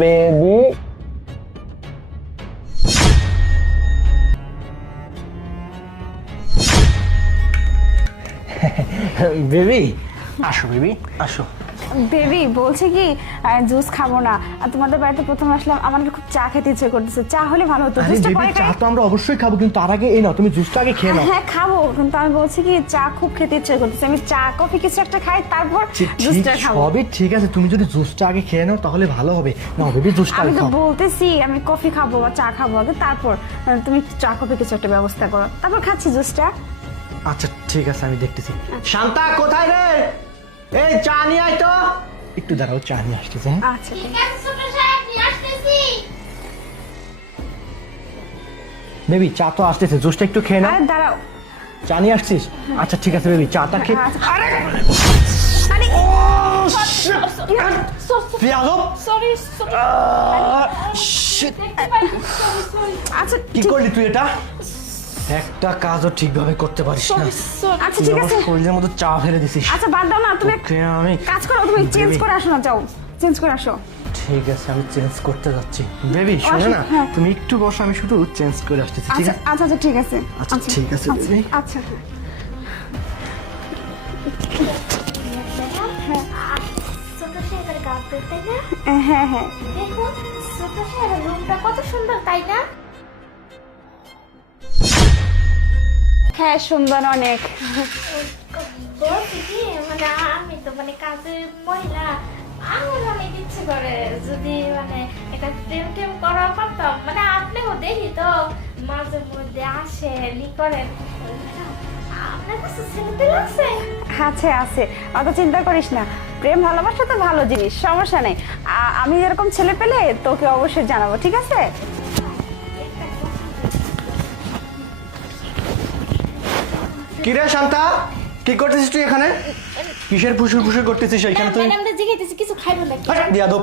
Baby baby আসো, baby আসো। Baby বলছে কি জুস খাবো না, আর তোমাদের বাড়িতে প্রথম আসলাম, আমার না খুব চা খেতে ইচ্ছে করতেছে। চা হলে ভালো হতো। আরে জুসটা বেবি, পরে চা খাই। তো আমরা অবশ্যই খাবো, কিন্তু তার আগে এই নাও, তুমি জুসটা আগে খেয়ে নাও। হ্যাঁ খাবো, কিন্তু আমি বলছি কি চা খুব খেতে ইচ্ছে করতেছে। আমি চা কফি কিছু একটা খাই, তারপর জুসটা খাবো। সবই ঠিক আছে, তুমি যদি জুসটা আগে খেয়ে নাও তাহলে ভালো হবে। নাও বেবি, জুসটা আমি তো খাও। বলতেছি আমি কফি খাবো বা চা খাবো আগে, তারপর তুমি চা কফি কিছু একটা ব্যবস্থা করো, তারপর খাচ্ছি জুসটা। আচ্ছা ঠিক আছে, আমি দেখতেছি। শান্তা কোথায় রে? এই চা নিয়ে আয় তো। একটু দাঁড়াও, চা নিয়ে আসতেছে। হ্যাঁ আচ্ছা ঠিক ঠিক আছে ছোট সাহেব, নিয়ে আসতেছি। বেবি, চা তো আসতেছে, জুসটা একটু খেয়ে নাও। আরে দাঁড়াও। চা নিয়ে আসছিস? আচ্ছা ঠিক আছে বেবি, চাটা খেয়ে। আচ্ছা। আরে আরে পিয়াজব! Sorry Shit! আচ্ছা কি করলি তুই এটা? একটা কাজও ঠিকভাবে করতে পারিস না। আচ্ছা তুই ঠিক আমার আছে। শরীরের মধ্যে চা ফেলে দিছিস। আচ্ছা বাদ দাও না, তুমি ওকে, আমি কাজ করো, তুমি চেঞ্জ বেবি, করে আসো না, যাও চেঞ্জ করে আসো। ঠিক আছে, আমি চেঞ্জ করতে যাচ্ছি। বেবি শোনো না, হ্যাঁ। তুমি একটু বসো, আমি শুধু চেঞ্জ করে আসতেছি, ঠিক আচ্ছা আছে? আচ্ছা আচ্ছা ঠিক আছে। আচ্ছা, ঠিক আছে, বেবি। আচ্ছা ছোট সাহেবের গার্লফ্রেন্ড, তাই না? হ্যাঁ হ্যাঁ দেখুন ছোট সাহেবের রুমটা কত সুন্দর, তাই না? হ্যাঁ সুন্দর অনেক। বলছি কি, মানে আমি তো মানে কাজের মহিলা, আমার অনেক ইচ্ছে করে যদি মানে একটা প্রেম টেম করা পারতাম। মানে আপনিও দেখি তো মাঝে মধ্যে আসে লি করেন। আপনার কাছে ছেলেদের আছে? আছে আছে, অত চিন্তা করিস না। প্রেম ভালোবাসা তো ভালো জিনিস, সমস্যা নেই। আমি এরকম ছেলে পেলে তোকে অবশ্যই জানাবো, ঠিক আছে? কি রে শান্তা, কি করতেছিস তুই এখানে? কিসের ফুসুর ফুসুর করতেছিস এখানে তুই? ম্যাডামদের জিজ্ঞাসা কিছু খাইবো নাকি? বিয়াদব,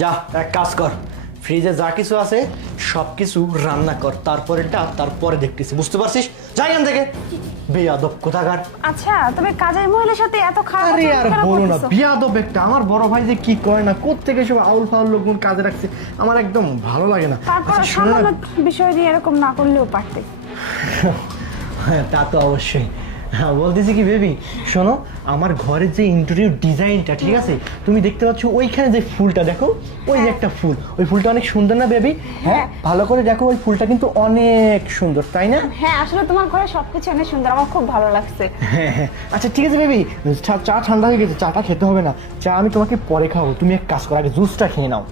যা এক কাজ কর, ফ্রিজে যা কিছু আছে সব কিছু রান্না কর, তারপরে দেখতেছি, বুঝতে পারছিস? যাই এখান থেকে, বেয়াদব কোথাকার। আচ্ছা তুমি কাজের মহিলার সাথে এত খারাপ আরে আচরণ আর কেন বলো না, করতেছো? বিয়াদব একটা। আমার বড় ভাই যে কি করে না, কোত্থেকে সব আউল ফাউল লোকজন কাজে রাখছে, আমার একদম ভালো লাগে না। তারপর আচ্ছা, শোনো না। সামান্য বিষয় নিয়ে এরকম না করলেও পারতে। হ্যাঁ তা তো অবশ্যই। হ্যাঁ বলতেছি কি বেবি, শোনো, আমার ঘরের যে ইন্টেরিয়র ডিজাইনটা, ঠিক আছে, তুমি দেখতে পাচ্ছ ওইখানে যে ফুলটা, দেখো ওই যে একটা ফুল, ওই ফুলটা অনেক সুন্দর না বেবি? হ্যাঁ ভালো করে দেখো, ওই ফুলটা কিন্তু অনেক সুন্দর, তাই না? হ্যাঁ আসলে তোমার ঘরে সবকিছু অনেক সুন্দর, আমার খুব ভালো লাগছে। হ্যাঁ হ্যাঁ, আচ্ছা ঠিক আছে বেবি, চা ঠান্ডা হয়ে গেছে, চাটা খেতে হবে না, চা আমি তোমাকে পরে খাবো, তুমি এক কাজ করো, আগে জুসটা খেয়ে নাও।